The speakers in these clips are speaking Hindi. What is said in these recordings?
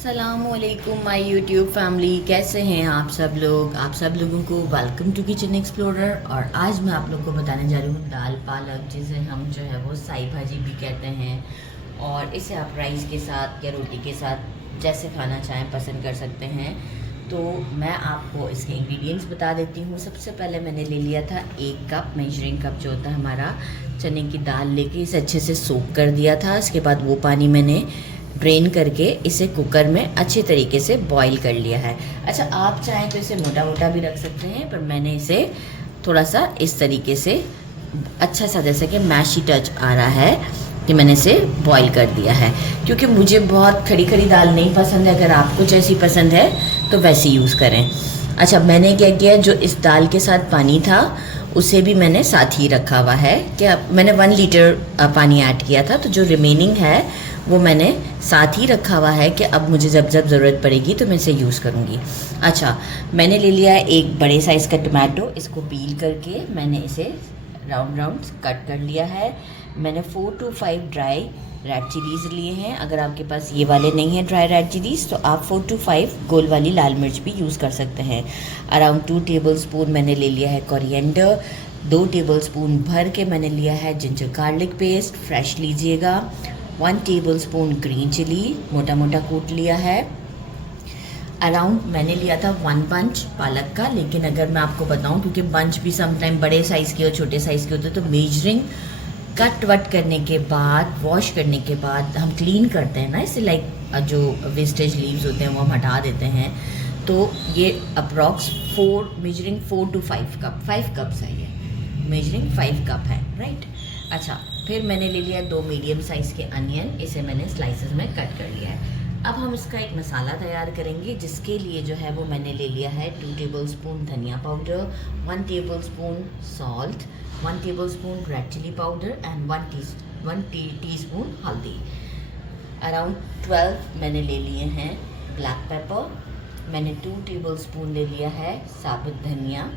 अस्सलामुअलैकुम माय यूट्यूब फैमिली, कैसे हैं आप सब लोग। आप सब लोगों को वेलकम टू किचन एक्सप्लोरर। और आज मैं आप लोगों को बताने जा रही हूँ दाल पालक, जिसे हम जो है वो साई भाजी भी कहते हैं। और इसे आप राइस के साथ या रोटी के साथ जैसे खाना चाहें पसंद कर सकते हैं। तो मैं आपको इसके इंग्रेडिएंट्स बता देती हूँ। सबसे पहले मैंने ले लिया था 1 कप, मेजरिंग कप जो होता है हमारा, चने की दाल लेके इसे अच्छे से सोक कर दिया था। इसके बाद वो पानी मैंने ड्रेन करके इसे कुकर में अच्छे तरीके से बॉईल कर लिया है। अच्छा, आप चाहें तो इसे मोटा मोटा भी रख सकते हैं, पर मैंने इसे थोड़ा सा इस तरीके से अच्छा सा, जैसे कि मैशी टच आ रहा है कि मैंने इसे बॉईल कर दिया है, क्योंकि मुझे बहुत खड़ी खड़ी दाल नहीं पसंद है। अगर आपको जैसी पसंद है तो वैसी यूज़ करें। अच्छा, मैंने क्या किया, जो इस दाल के साथ पानी था उसे भी मैंने साथ ही रखा हुआ है। कि मैंने 1 लीटर पानी ऐड किया था, तो जो रिमेनिंग है वो मैंने साथ ही रखा हुआ है कि अब मुझे जब जब ज़रूरत पड़ेगी तो मैं इसे यूज़ करूँगी। अच्छा, मैंने ले लिया है 1 बड़े साइज़ का टमाटो। इसको पील करके मैंने इसे राउंड राउंड कट कर लिया है। मैंने 4 to 5 ड्राई रेड चिलीज़ लिए हैं। अगर आपके पास ये वाले नहीं हैं ड्राई रेड चिलीज़, तो आप 4 to 5 गोल वाली लाल मिर्च भी यूज़ कर सकते हैं। अराउंड 2 टेबलस्पून मैंने ले लिया है कोरिएंडर। 2 टेबलस्पून भर के मैंने लिया है जिंजर गार्लिक पेस्ट, फ्रेश लीजिएगा। 1 टेबलस्पून ग्रीन चिली, मोटा मोटा कूट लिया है। अराउंड मैंने लिया था 1 बंच पालक का, लेकिन अगर मैं आपको बताऊं, क्योंकि बंच भी समटाइम बड़े साइज़ के और छोटे साइज़ के होते हैं, तो मेजरिंग कट वट करने के बाद, वॉश करने के बाद हम क्लीन करते हैं ना इसे, लाइक जो वेस्टेज लीव्स होते हैं वो हम हटा देते हैं। तो ये approx measuring 4 to 5 cup, 5 cups है ये, मेजरिंग 5 कप है, राइट। अच्छा, फिर मैंने ले लिया 2 मीडियम साइज़ के अनियन, इसे मैंने स्लाइसेस में कट कर लिया है। अब हम इसका एक मसाला तैयार करेंगे, जिसके लिए जो है वो मैंने ले लिया है 2 टेबलस्पून धनिया powder, 1 tablespoon salt, 1 tablespoon red chilli powder and 1 teaspoon हल्दी। अराउंड 12 मैंने ले लिए हैं ब्लैक पेपर। मैंने 2 टेबलस्पून ले लिया है साबुत धनिया।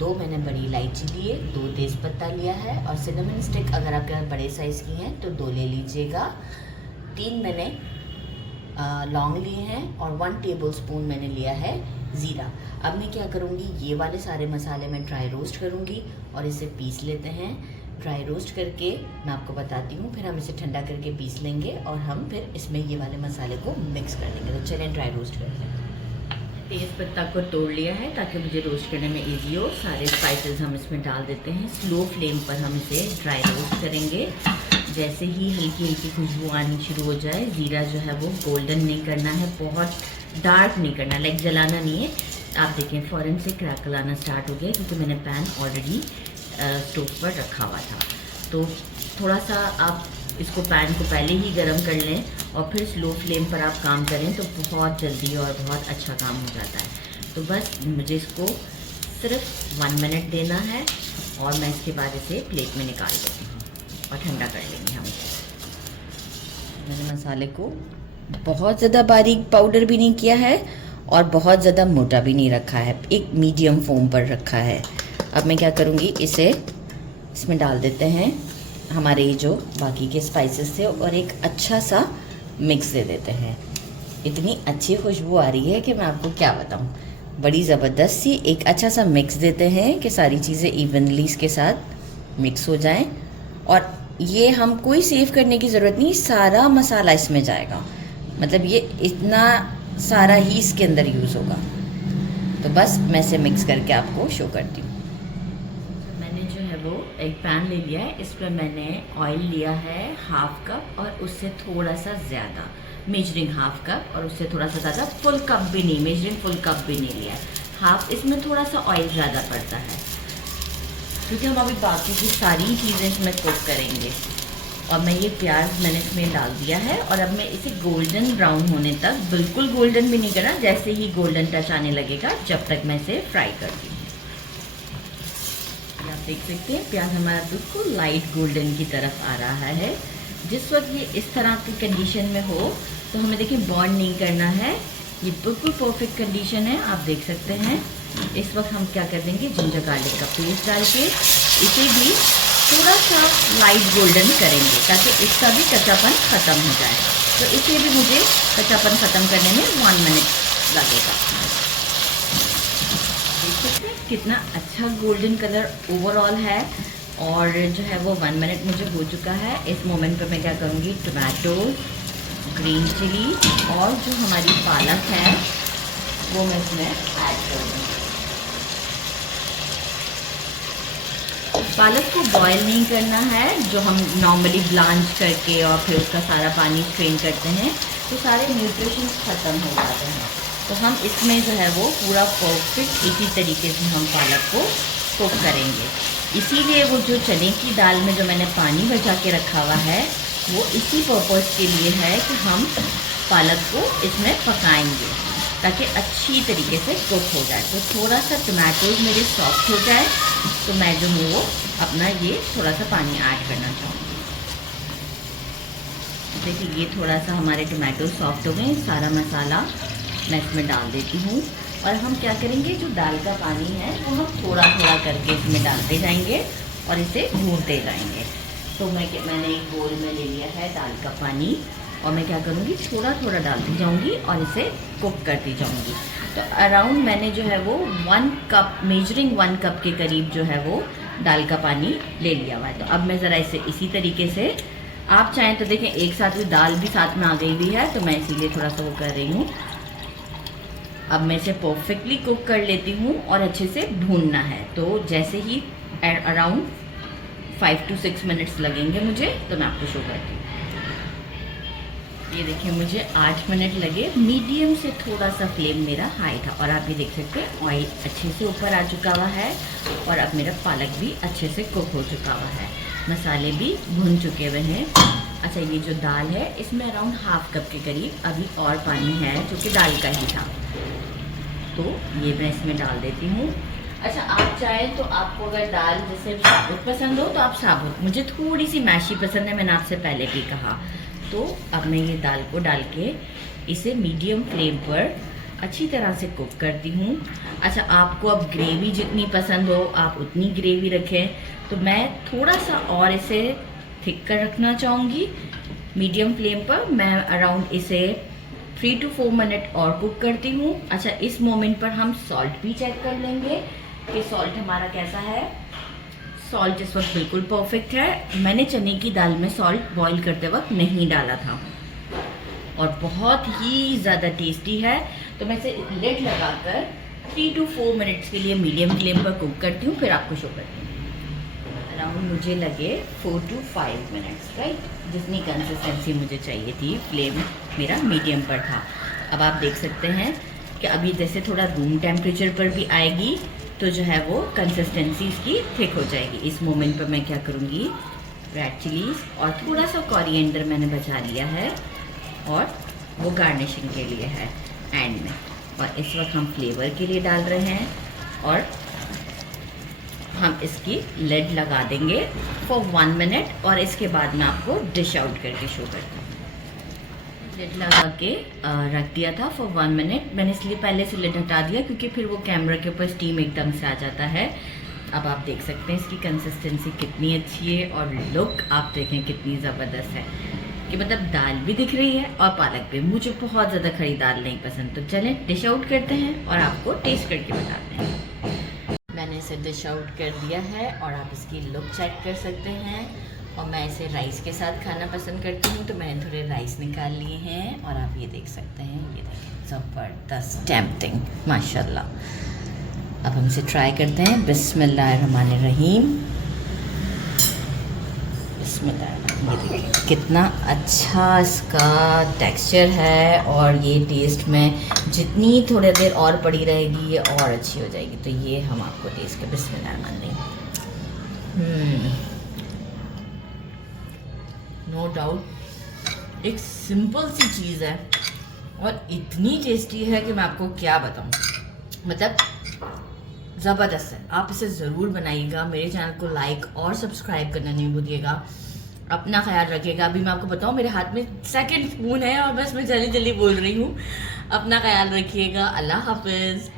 2 मैंने बड़ी इलायची लिए, 2 तेज़पत्ता लिया है, और सिनेमन स्टिक अगर आपके पास बड़े साइज़ की हैं तो 2 ले लीजिएगा। 3 मैंने लौंग लिए हैं, और 1 टेबलस्पून मैंने लिया है ज़ीरा। अब मैं क्या करूँगी, ये वाले सारे मसाले मैं ड्राई रोस्ट करूँगी और इसे पीस लेते हैं। ड्राई रोस्ट करके मैं आपको बताती हूँ, फिर हम इसे ठंडा करके पीस लेंगे और हम फिर इसमें ये वाले मसाले को मिक्स कर लेंगे। तो चलें ड्राई रोस्ट करते हैं। तेज़पत्ता को तोड़ लिया है ताकि मुझे रोस्ट करने में इजी हो। सारे स्पाइसेस हम इसमें डाल देते हैं। स्लो फ्लेम पर हम इसे ड्राई रोस्ट करेंगे। जैसे ही हल्की हल्की खुशबू आनी शुरू हो जाए, ज़ीरा जो है वो गोल्डन नहीं करना है, बहुत डार्क नहीं करना, लाइक जलाना नहीं है। आप देखें फ़ौरन से क्रैकल आना स्टार्ट हो गया, क्योंकि मैंने पैन ऑलरेडी स्टोव पर रखा हुआ था। तो थोड़ा सा आप इसको पैन को पहले ही गर्म कर लें और फिर स्लो फ्लेम पर आप काम करें तो बहुत जल्दी और बहुत अच्छा काम हो जाता है। तो बस मुझे इसको सिर्फ 1 मिनट देना है और मैं इसके बाद इसे प्लेट में निकाल देती हूँ और ठंडा कर लेंगे हम। मैंने मसाले को बहुत ज़्यादा बारीक पाउडर भी नहीं किया है और बहुत ज़्यादा मोटा भी नहीं रखा है, एक मीडियम फोम पर रखा है। अब मैं क्या करूँगी, इसे इसमें डाल देते हैं हमारे ये जो बाकी के स्पाइसेस थे, और एक अच्छा सा मिक्स दे देते हैं। इतनी अच्छी खुशबू आ रही है कि मैं आपको क्या बताऊँ, बड़ी ज़बरदस्त सी एक अच्छा सा मिक्स देते हैं कि सारी चीज़ें इवनली इसके साथ मिक्स हो जाएं। और ये हम कोई सेव करने की ज़रूरत नहीं, सारा मसाला इसमें जाएगा, मतलब ये इतना सारा ही इसके अंदर यूज़ होगा। तो बस मैं इसे मिक्स करके आपको शो करती हूँ। वो एक पैन ले लिया है, इस पर मैंने ऑयल लिया है 1/2 कप और उससे थोड़ा सा ज़्यादा, मेजरिंग 1/2 कप और उससे थोड़ा सा ज़्यादा, फुल कप भी नहीं, मेजरिंग फुल कप भी नहीं लिया है, हाफ। इसमें थोड़ा सा ऑयल ज़्यादा पड़ता है क्योंकि हम अभी बाकी की सारी चीज़ें इसमें कुक करेंगे। और मैं ये प्याज मैंने इसमें डाल दिया है और अब मैं इसे गोल्डन ब्राउन होने तक, बिल्कुल गोल्डन भी नहीं करना, जैसे ही गोल्डन टच आने लगेगा जब तक मैं इसे फ्राई करती हूँ। आप देख सकते हैं प्याज हमारा बिल्कुल लाइट गोल्डन की तरफ आ रहा है। जिस वक्त ये इस तरह की कंडीशन में हो तो हमें देखिए बर्न नहीं करना है, ये बिल्कुल परफेक्ट कंडीशन है, आप देख सकते हैं। इस वक्त हम क्या कर देंगे, जिंजर गार्लिक का पेस्ट डाल के इसे भी थोड़ा सा लाइट गोल्डन करेंगे ताकि इसका भी कच्चापन ख़त्म हो जाए। तो इसे भी मुझे कच्चापन ख़त्म करने में 1 मिनट लगेगा। देख सकते हैं कितना अच्छा गोल्डन कलर ओवरऑल है, और जो है वो 1 मिनट मुझे हो चुका है। इस मोमेंट पे मैं क्या करूँगी, टमाटो, ग्रीन चिली और जो हमारी पालक है वो मैं इसमें ऐड करूँगी। पालक को बॉईल नहीं करना है, जो हम नॉर्मली ब्लांच करके और फिर उसका सारा पानी स्ट्रेन करते हैं तो सारे न्यूट्रिशंस ख़त्म हो जाते हैं। तो हम इसमें जो है वो पूरा परफेक्ट इसी तरीके से हम पालक को कुक करेंगे। इसीलिए वो जो चने की दाल में जो मैंने पानी बचा के रखा हुआ है वो इसी पर्पज़ के लिए है कि हम पालक को इसमें पकाएंगे ताकि अच्छी तरीके से कुक हो जाए। तो थोड़ा सा टमाटोज मेरे सॉफ्ट हो जाए तो मैं जो हूँ वो अपना ये थोड़ा सा पानी ऐड करना चाहूँगी। देखिए ये थोड़ा सा हमारे टमाटो सॉफ्ट हो गए, सारा मसाला मैं इसमें डाल देती हूँ। और हम क्या करेंगे, जो दाल का पानी है वो हम थोड़ा थोड़ा करके इसमें डालते जाएंगे और इसे भूनते जाएंगे। तो मैंने एक बोल में ले लिया है दाल का पानी और मैं क्या करूँगी, थोड़ा थोड़ा डालती जाऊँगी और इसे कुक करती जाऊँगी। तो अराउंड मैंने जो है वो 1 कप, मेजरिंग 1 कप के करीब जो है वो दाल का पानी ले लिया हुआ है। तो अब मैं ज़रा इसे इसी तरीके से, आप चाहें तो देखें एक साथ ही दाल भी साथ में आ गई हुई है, तो मैं इसीलिए थोड़ा सा वो कर रही हूँ। अब मैं इसे परफेक्टली कुक कर लेती हूँ और अच्छे से भूनना है। तो जैसे ही अराउंड 5 to 6 मिनट्स लगेंगे मुझे, तो मैं आपको शो करती हूँ। ये देखिए मुझे 8 मिनट लगे, मीडियम से थोड़ा सा फ्लेम मेरा हाई था। और आप ये देख सकते हैं ऑयल अच्छे से ऊपर आ चुका हुआ है और अब मेरा पालक भी अच्छे से कुक हो चुका हुआ है, मसाले भी भुन चुके हुए हैं। अच्छा, ये जो दाल है इसमें अराउंड ½ कप के करीब अभी और पानी है जो कि दाल का ही था, तो ये मैं इसमें डाल देती हूँ। अच्छा, आप चाहें तो आपको अगर दाल जैसे साबुत पसंद हो तो आप साबुत, मुझे थोड़ी सी मैशी पसंद है, मैंने आपसे पहले भी कहा। तो अब मैं ये दाल को डाल के इसे मीडियम फ्लेम पर अच्छी तरह से कुक करती हूँ। अच्छा, आपको अब ग्रेवी जितनी पसंद हो आप उतनी ग्रेवी रखें, तो मैं थोड़ा सा और इसे थिक कर रखना चाहूँगी। मीडियम फ्लेम पर मैं अराउंड इसे 3 to 4 मिनट और कुक करती हूँ। अच्छा, इस मोमेंट पर हम सॉल्ट भी चेक कर लेंगे कि सॉल्ट हमारा कैसा है। सॉल्ट इस वक्त बिल्कुल परफेक्ट है। मैंने चने की दाल में सॉल्ट बॉईल करते वक्त नहीं डाला था और बहुत ही ज़्यादा टेस्टी है। तो मैं इसे लिड लगाकर 3 to 4 मिनट्स के लिए मीडियम फ्लेम पर कुक करती हूँ, फिर आपको शो करती हूँ। अराउंड मुझे लगे 4 to 5 मिनट्स, राइट, जितनी कंसिस्टेंसी मुझे चाहिए थी। फ्लेम मेरा मीडियम पर था। अब आप देख सकते हैं कि अभी जैसे थोड़ा रूम टेम्परेचर पर भी आएगी तो जो है वो कंसिस्टेंसी इसकी थिक हो जाएगी। इस मोमेंट पर मैं क्या करूँगी, रेड चिलीज और थोड़ा सा कोरिएंडर मैंने बचा लिया है और वो गार्निशिंग के लिए है एंड में। और इस वक्त हम फ्लेवर के लिए डाल रहे हैं और हम इसकी लिड लगा देंगे फॉर 1 मिनट और इसके बाद मैं आपको डिश आउट करके शो करती हूँ। लिड लगा के रख दिया था फॉर 1 मिनट। मैंने इसलिए पहले से लिड हटा दिया क्योंकि फिर वो कैमरा के ऊपर स्टीम एकदम से आ जाता है। अब आप देख सकते हैं इसकी कंसिस्टेंसी कितनी अच्छी है और लुक आप देखें कितनी ज़बरदस्त है कि मतलब दाल भी दिख रही है और पालक भी। मुझे बहुत ज़्यादा खड़ी दाल नहीं पसंद, तो चलें डिश आउट करते हैं और आपको टेस्ट करके बताते हैं। मैंने इसे डिश आउट कर दिया है और आप इसकी लुक चेक कर सकते हैं। और मैं इसे राइस के साथ खाना पसंद करती हूँ, तो मैंने थोड़े राइस निकाल लिए हैं और आप ये देख सकते हैं, ये देखें ज़बरदस्त टेम्पटिंग माशाल्लाह। अब हम इसे ट्राई करते हैं। बिस्मिल्लाहिर्रहमानिर्रहीम। बिस्मिल्लाह। ये देखिए कितना अच्छा इसका टेक्सचर है और ये टेस्ट में जितनी थोड़ी देर और पड़ी रहेगी ये और अच्छी हो जाएगी। तो ये हम आपको टेस्ट कर, बिस्मिल्लाहिर्रहमानिर्रहीम। नो डाउट एक सिंपल सी चीज़ है और इतनी टेस्टी है कि मैं आपको क्या बताऊं, मतलब ज़बरदस्त है। आप इसे ज़रूर बनाइएगा। मेरे चैनल को लाइक और सब्सक्राइब करना नहीं भूलिएगा। अपना ख्याल रखिएगा। अभी मैं आपको बताऊं मेरे हाथ में 2nd स्पून है और बस मैं जल्दी जल्दी बोल रही हूँ। अपना ख्याल रखिएगा। अल्लाह हाफिज़।